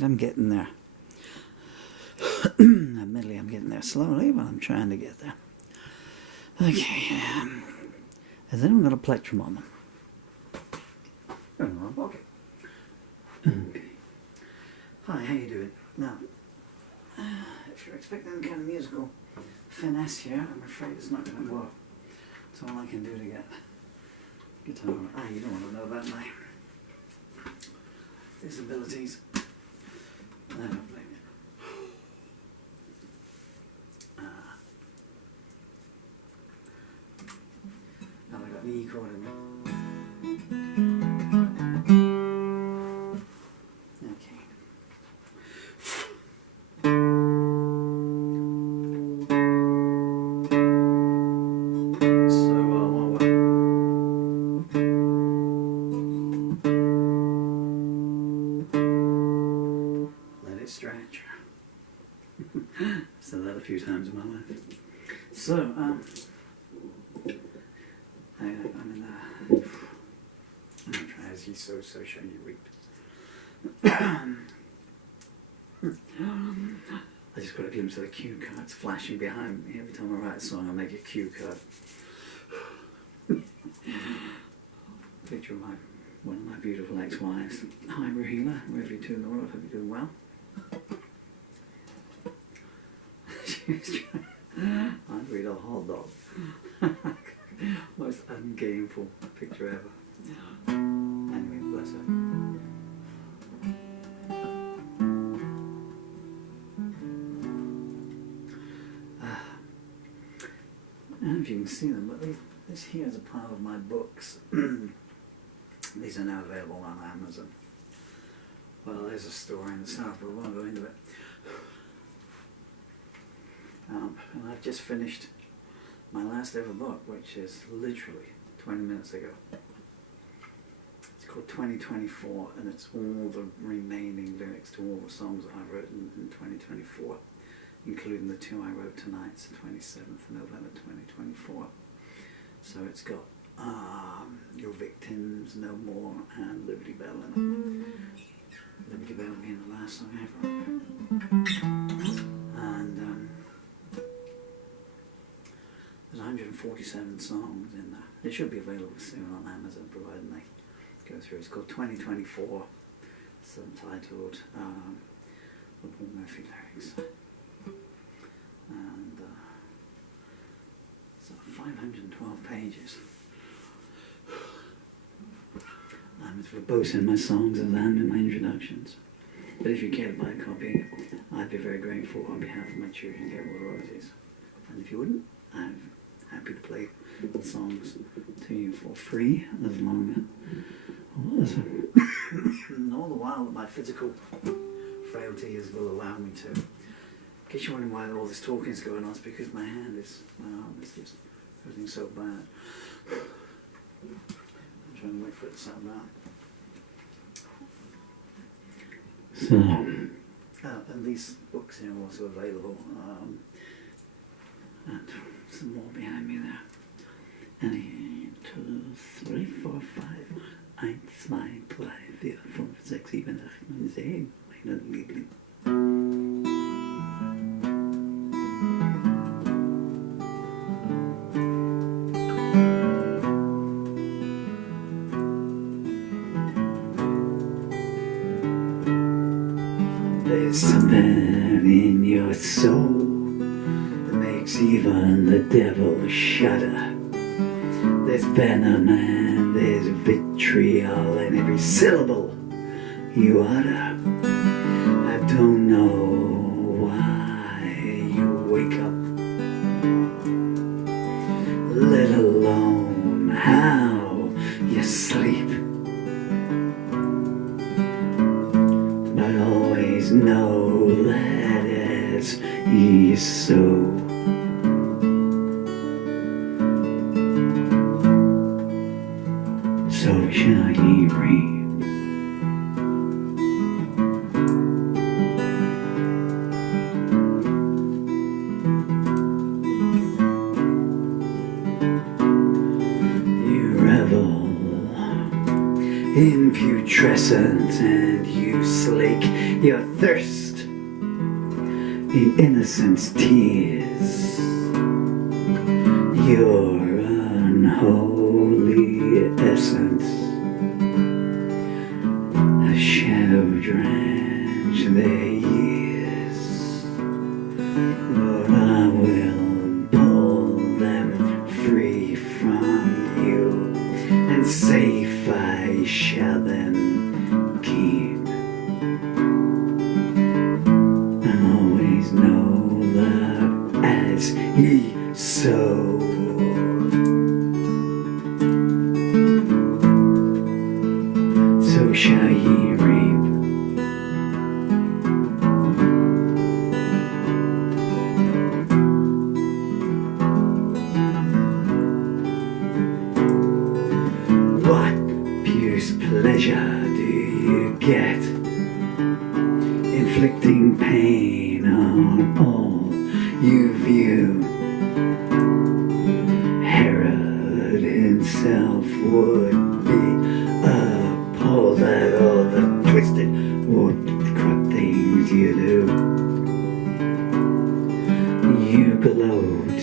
I'm getting there. Admittedly, I'm getting there slowly, but I'm trying to get there. Okay. Has anyone got a plectrum on them? Oh, in my pocket. Okay. Hi, how you doing? Now, if you're expecting any kind of musical finesse here, I'm afraid it's not going to work. That's all I can do to get guitar. You don't want to know about my disabilities. I don't blame you. Now I got an E chord in me. Okay. So, let it stretch. I've said that a few times in my life. So, I'm going to try as Ye Sow, so show you reap. I just got a glimpse of the cue cards flashing behind me. Every time I write a song, I make a cue card. Picture of one of my beautiful ex-wives. Hi, Rahila, wherever you two in the world, hope you're doing well. I'd read a hot dog. Most ungainful picture ever. Anyway, bless her. I don't know if you can see them, but this here is a pile of my books. These are now available on Amazon. Well, there's a story in the south, but we won't go into it. And I've just finished my last ever book, which is literally 20 minutes ago. It's called 2024, and it's all the remaining lyrics to all the songs that I've written in 2024, including the two I wrote tonight, it's the 27th of November 2024. So it's got Your Victims, No More, and Liberty Bell in it. Liberty Bell being the last song I ever wrote. And there's 147 songs in there. It should be available soon on Amazon, provided they go through. It's called 2024, subtitled the Paul Murphy lyrics. And so 512 pages. I'm as verbose in my songs as I am in my introductions. But if you care to buy a copy, I'd be very grateful on behalf of my children to get all the royalties. And if you wouldn't, I'm happy to play the songs to you for free, as long as all the while that my physical frailties will allow me to. In case you're wondering why all this talking is going on, it's because my hand is, it's just, everything's so bad. I'm trying to wait for it to settle down. So, and these books are also available, and some more behind me there. 1, 2, 3, 4, 5, 1, 2, 3, 4, 5, 6, 7, 8, 9, 10, meine Liebling. There's something in your soul that makes even the devil shudder. There's venom and there's vitriol in every syllable you utter. I don't know why you wake up, let alone how you sleep. But always know that as Ye Sow, so shall ye reap. You revel in putrescence and you slake your thirst in innocence tears. Your unholy essence, a shadow drench their years, but I will pull them free from you, and safe I shall them keep, and always know that as ye sow, so shall ye reap. What pure pleasure do you get inflicting pain on all you view? Herod himself would be appalled at all the twisted, wood-crooked things you do. You gloat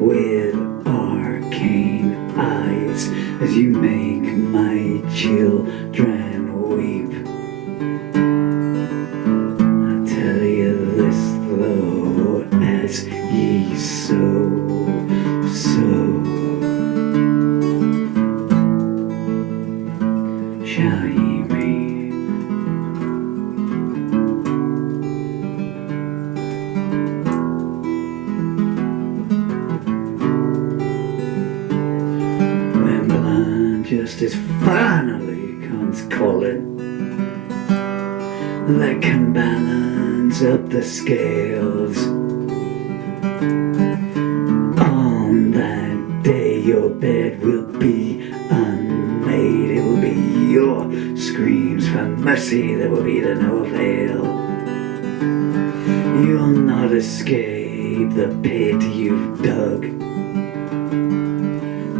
with arcane eyes as you make my children weep. I tell you this though, as ye sow, so shall ye reap. When blind justice finally comes calling, that can balance up the scales. On that day your bed will be unmade. It will be your screams for mercy that will be to no avail. You'll not escape the pit you've dug.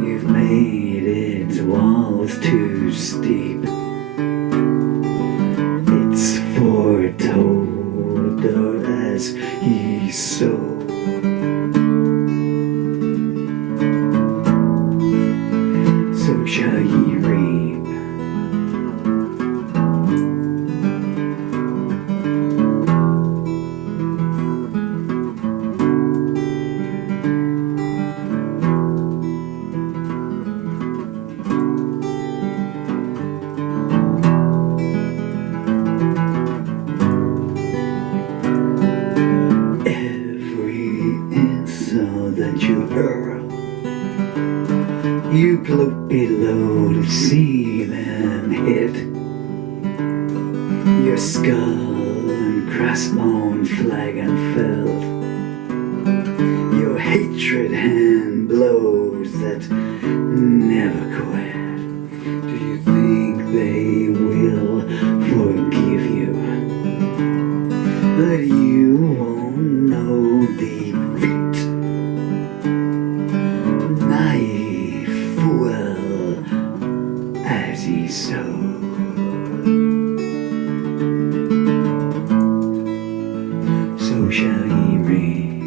You've made its walls too steep. It's foretold as ye sow, so shall ye reap. That you hurl, you gloat below to see them hit. Your skull and crossbone flagon felled, your hatred hand blows that never quit. Do you think they will forgive you? But you won't know defeat. Well, as ye sow, so shall ye reap.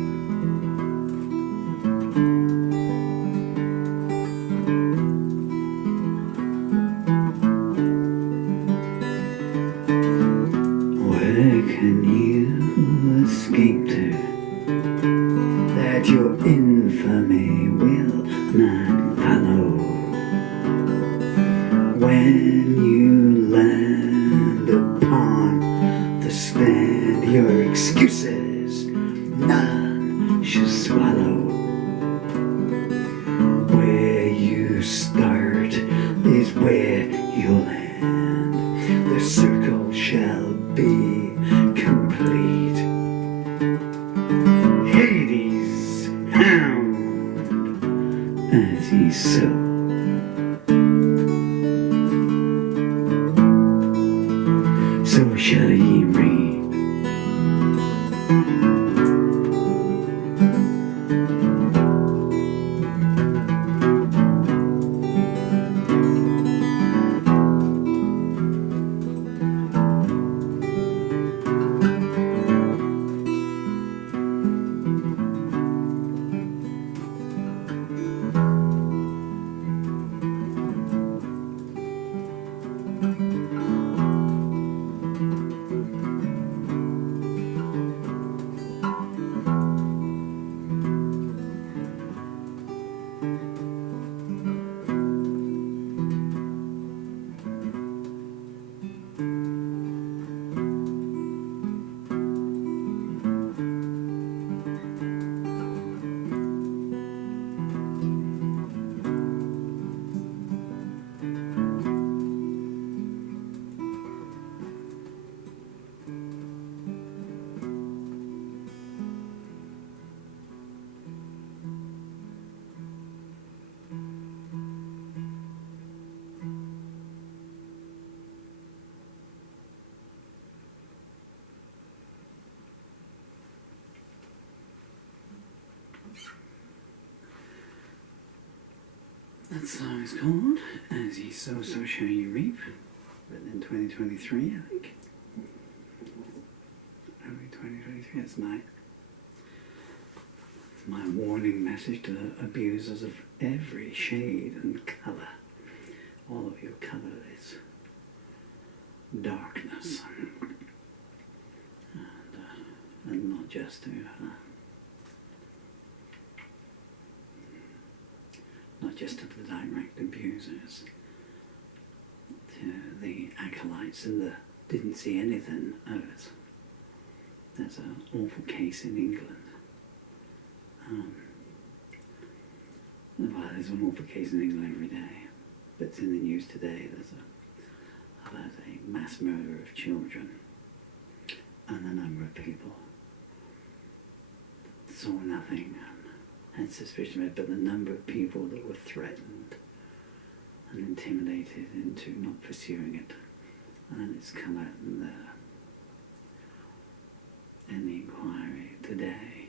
Where can you escape to, that your infamy will not follow? When you land upon the stand, your excuses none shall swallow. Where you start is where you'll end. The circle shall be complete. Hades hound as ye sow, so shall ye reap. That song is called As Ye Sow, So Shall You Reap, written in 2023, I think. Early 2023, it's my warning message to abusers of every shade and colour. All of your colour is darkness. And not just to the direct abusers, to the acolytes and the didn't see anything of it. There's an awful case in England. Well, there's an awful case in England every day, but it's in the news today. There's about a mass murder of children, and a number of people saw nothing and had suspicion of it, but the number of people that were threatened and intimidated into not pursuing it, and it's come out in the inquiry today.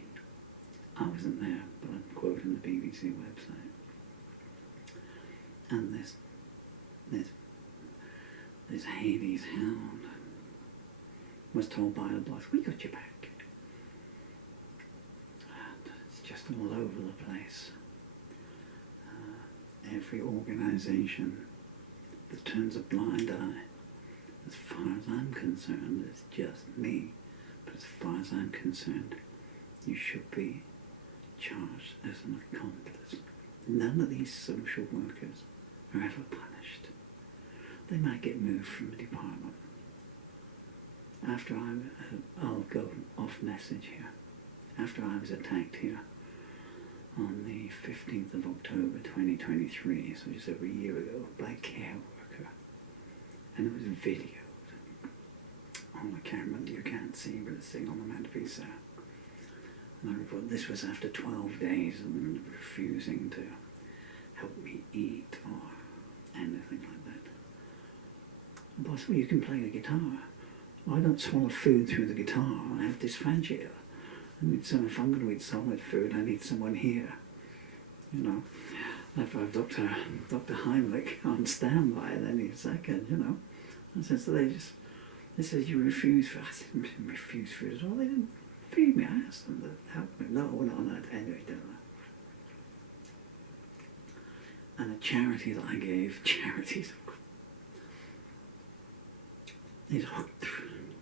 I wasn't there, but I'm quoting the BBC website. And this Hades hound was told by the boss, "We got your back." And it's just all over the place. Every organisation that turns a blind eye, as far as I'm concerned, it's just me, but as far as I'm concerned, you should be charged as an accomplice. None of these social workers are ever punished. They might get moved from a department. I'll go off message here. After I was attacked here on the 15th of October 2023, so just over a year ago, by a care worker, and it was videoed on a camera that you can't see, but it's sitting on the mantelpiece there. And I report this was after 12 days of them refusing to help me eat or anything like that. The boss, well, you can play the guitar. Well, I don't swallow food through the guitar. I have dysphagia. If I'm going to eat solid food, I need someone here. You know, after I have Dr. Heimlich on standby at any second, you know. And so they said, you refuse food. I didn't refuse food at all. They didn't feed me. I asked them to help me. No, anyway, don't know. And a charity that I gave, charities, is hooked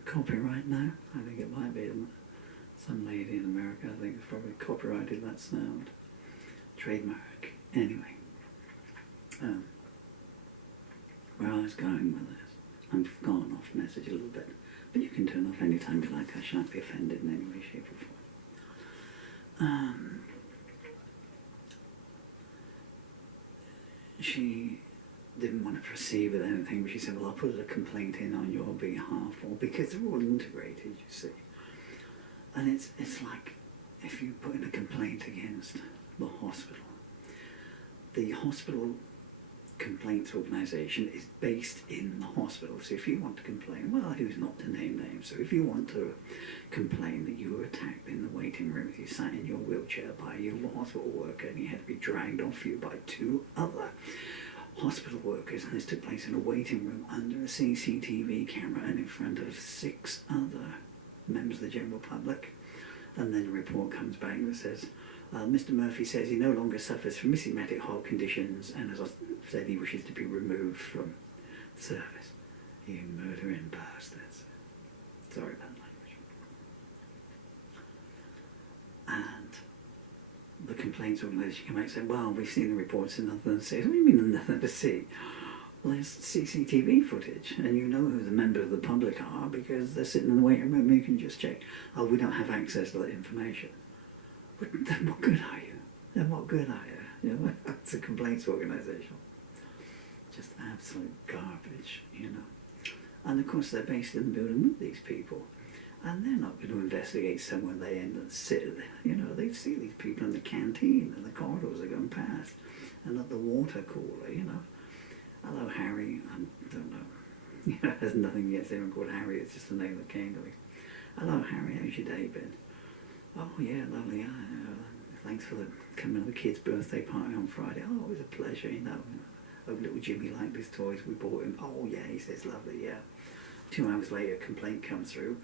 copyright now. I think it might be some lady in America, I think, has probably copyrighted that sound. Trademark. Anyway, where I was going with this, I've gone off message a little bit, but you can turn off any time you like. I shan't be offended in any way, shape or form. She didn't want to proceed with anything, but she said, well, I'll put a complaint in on your behalf, or because they're all integrated, you see. And it's like if you put in a complaint against the hospital complaints organisation is based in the hospital. So if you want to complain, well, who's not to name names? So if you want to complain that you were attacked in the waiting room, you sat in your wheelchair by your hospital worker and you had to be dragged off you by two other hospital workers, and this took place in a waiting room under a CCTV camera and in front of 6 other members of the general public, and then a report comes back that says, Mr. Murphy says he no longer suffers from ischemic heart conditions, and as I said, he wishes to be removed from service. You murdering bastards. Sorry about language. And the complaints organisation came out and said, well, we've seen the reports and nothing to see. What do you mean nothing to see? Well, there's CCTV footage, and you know who the members of the public are because they're sitting in the waiting room. You can just check. Oh, we don't have access to that information. But then what good are you? Then what good are you? You know, it's a complaints organisation. Just absolute garbage, you know. And of course, they're based in the building with these people, and they're not going to investigate someone they end up sitting. You know, they see these people in the canteen and the corridors are going past, and at the water cooler, you know. Hello, Harry. I don't know. You know, there's nothing against anyone called Harry. It's just the name that came to me. Hello, Harry. How's your day been? Oh, yeah, lovely. If thanks for coming to the kid's birthday party on Friday. Oh, it was a pleasure, you know. Oh, little Jimmy liked his toys, we bought him. Oh yeah, he says, lovely, yeah. 2 hours later, a complaint comes through.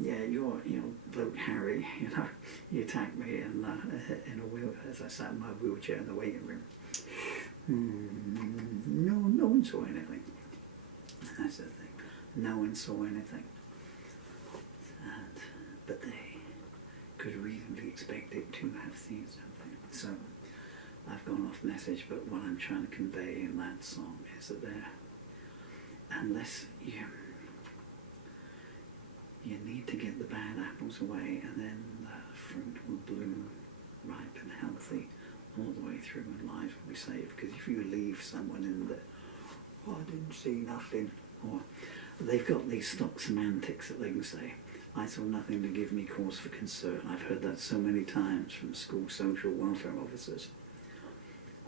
Yeah, you're, bloke Harry, he attacked me in a wheel as I sat in my wheelchair in the waiting room. No one saw anything. That's the thing. No one saw anything. But they could reasonably expect it to have seen something. So I've gone off message, but what I'm trying to convey in that song is that unless you need to get the bad apples away, and then the fruit will bloom ripe and healthy all the way through, and lives will be saved. Because if you leave someone in the, I didn't see nothing, or they've got these stock semantics that they can say, I saw nothing to give me cause for concern. I've heard that so many times from school social welfare officers.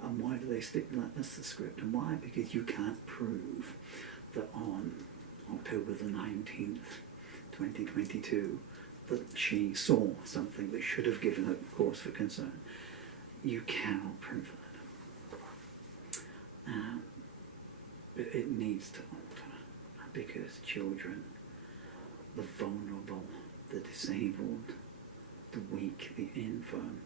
And why do they stick to that? That's the script. And why? Because you can't prove that on October the 19th, 2022, that she saw something that should have given her cause for concern. You cannot prove that. But it needs to alter, because children, the vulnerable, the disabled, the weak, the infirm,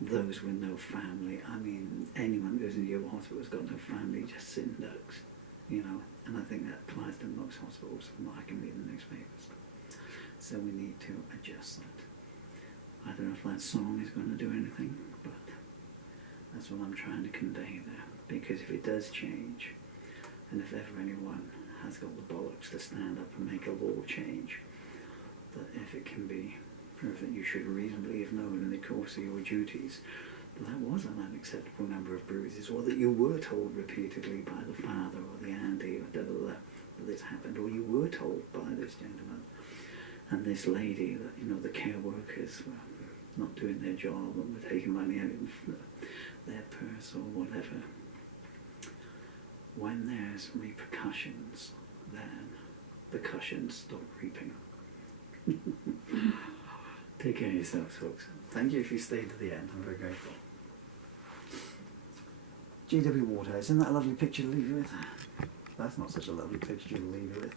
those with no family. I mean, anyone who goes into your hospital has got no family, just sitting ducks, and I think that applies to most hospitals from what I can read in the newspapers. So we need to adjust that. I don't know if that song is going to do anything, but that's what I'm trying to convey there. Because if it does change, and if ever anyone has got the bollocks to stand up and make a law change, that if it can be proved that you should reasonably have known in the course of your duties that that was an unacceptable number of bruises, or that you were told repeatedly by the father or the auntie or that this happened, or you were told by this gentleman and this lady that the care workers were not doing their job and were taking money out of their purse or whatever. When there's repercussions, then the cushions stop reaping. Take care of yourselves, folks. Thank you if you stayed to the end. I'm very grateful. G.W. Water, isn't that a lovely picture to leave you with? That's not such a lovely picture to leave you with.